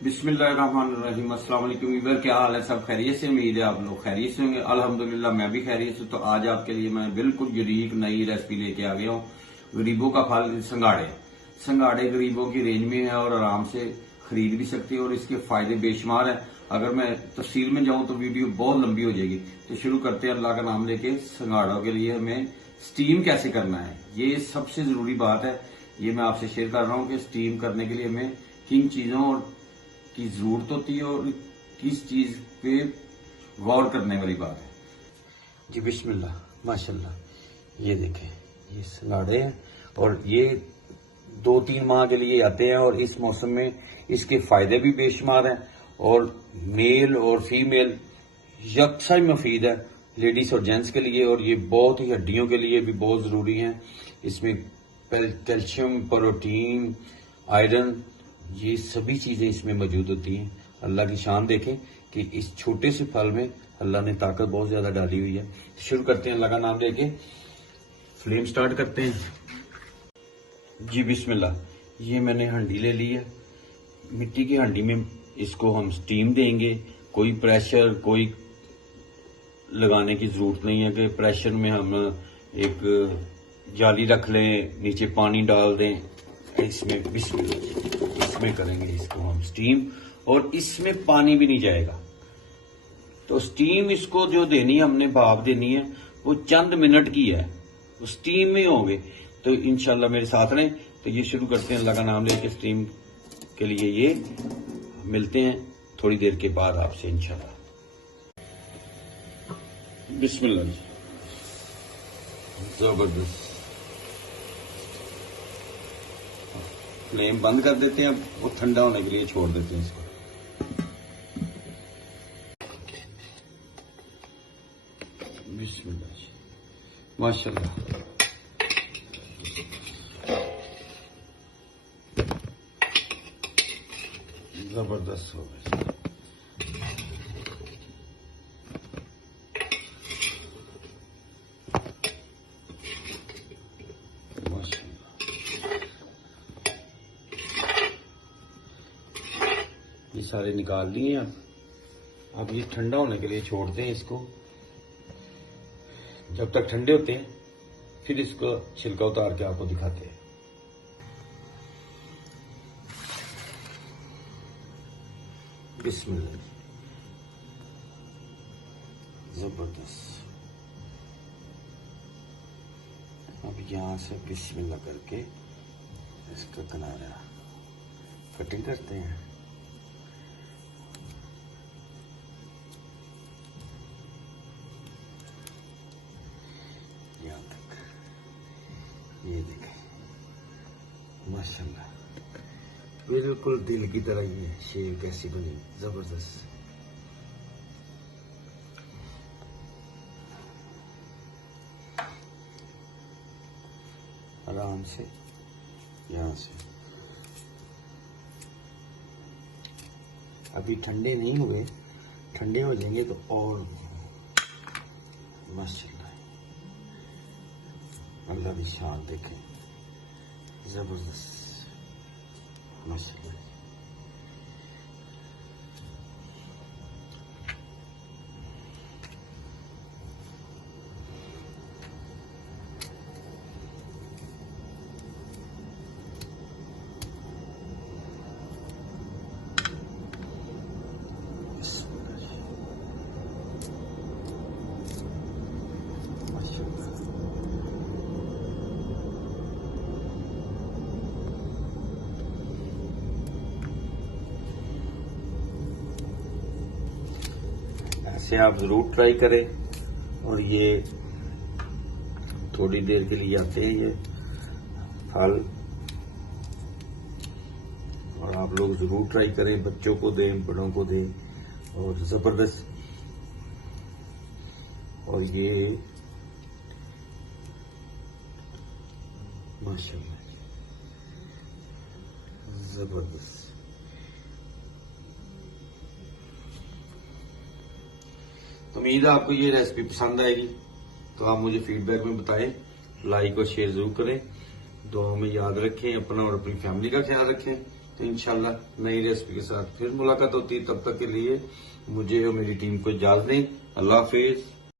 बिस्मिल्लाहिर्रहमानिर्रहीम। अस्सलाम वालेकुम वीवर, क्या हाल है? सब खैरियत से? उम्मीद है आप लोग खैरियत से होंगे। अल्हम्दुलिल्लाह मैं भी खैरियत से। तो आज आपके लिए मैं बिल्कुल यूनिक नई रेसिपी लेके आ गया हूँ। गरीबों का फल संगाड़े। संगाड़े गरीबों की रेंज में है और आराम से खरीद भी सकते हैं और इसके फायदे बेशुमार है। अगर मैं तफसील में जाऊं तो वीडियो बहुत लंबी हो जाएगी। तो शुरू करते हैं अल्लाह का नाम लेके। संगाड़ों के लिए हमें स्टीम कैसे करना है, ये सबसे जरूरी बात है। ये मैं आपसे शेयर कर रहा हूँ कि स्टीम करने के लिए हमें किन चीजों की जरूरत होती है और किस चीज पे गौर करने वाली बात है। जी बिस्मिल्लाह, माशाल्लाह। ये देखें, ये संगाड़े हैं और ये 2-3 माह के लिए आते हैं और इस मौसम में इसके फायदे भी बेशुमार हैं और मेल और फीमेल यकसा ही मुफीद है लेडीज और जेंट्स के लिए। और ये बहुत ही हड्डियों के लिए भी बहुत जरूरी है। इसमें कैल्शियम, प्रोटीन, आयरन, ये सभी चीजें इसमें मौजूद होती हैं। अल्लाह की शान देखें कि इस छोटे से फल में अल्लाह ने ताकत बहुत ज्यादा डाली हुई है। शुरू करते हैं अल्लाह का नाम लेके। फ्लेम स्टार्ट करते हैं। जी बिस्मिल्लाह। ये मैंने हांडी ले ली है। मिट्टी की हांडी में इसको हम स्टीम देंगे। कोई प्रेशर, कोई लगाने की जरूरत नहीं है कि प्रेशर में हम एक जाली रख लें, नीचे पानी डाल दें। इसमें बिस्मिल्लाह, इसमें करेंगे इसको हम स्टीम और इसमें पानी भी नहीं जाएगा। तो स्टीम इसको जो देनी है, हमने भाप देनी है, वो चंद मिनट की है। वो स्टीम में होंगे। तो इंशाल्लाह मेरे साथ रहें। तो ये शुरू करते हैं अल्लाह का नाम लेके स्टीम के लिए। ये मिलते हैं थोड़ी देर के बाद आपसे इंशाल्लाह। बिस्मिल्लाह जी। जबरदस्त। फ्लेम बंद कर देते हैं। वो ठंडा होने के लिए छोड़ देते हैं इसको। बिस्मिल्लाह जी, माशाल्लाह। जबरदस्त हो गया। ये सारे निकाल लिए। अब ये ठंडा होने के लिए छोड़ते हैं इसको। जब तक ठंडे होते हैं फिर इसको छिलका उतार के आपको दिखाते हैं। बिस्मिल्लाह। जबरदस्त। अब यहां से बिस्मिल्लाह करके इसका किनारा कटिंग करते हैं। यहाँ तक। ये देखें, माशाल्लाह, बिल्कुल दिल की तरह ये शेप कैसी बनी, जबरदस्त। आराम से यहां से। अभी ठंडे नहीं हुए, ठंडे हो जाएंगे तो और माशाल्लाह। अल्लाह की शान देखें, जबरदस्त, माशाल्लाह। ऐसे आप जरूर ट्राई करें। और ये थोड़ी देर के लिए आते हैं ये फल, और आप लोग जरूर ट्राई करें। बच्चों को दें, बड़ों को दें, और जबरदस्त। और ये माशाल्लाह जबरदस्त। तो उम्मीद है आपको ये रेसिपी पसंद आएगी। तो आप मुझे फीडबैक में बताएं। लाइक और शेयर जरूर करें। दुआ में याद रखें। अपना और अपनी फैमिली का ख्याल रखें। तो इंशाल्लाह नई रेसिपी के साथ फिर मुलाकात होती है। तब तक के लिए मुझे और मेरी टीम को इजाजत दें। अल्लाह हाफिज।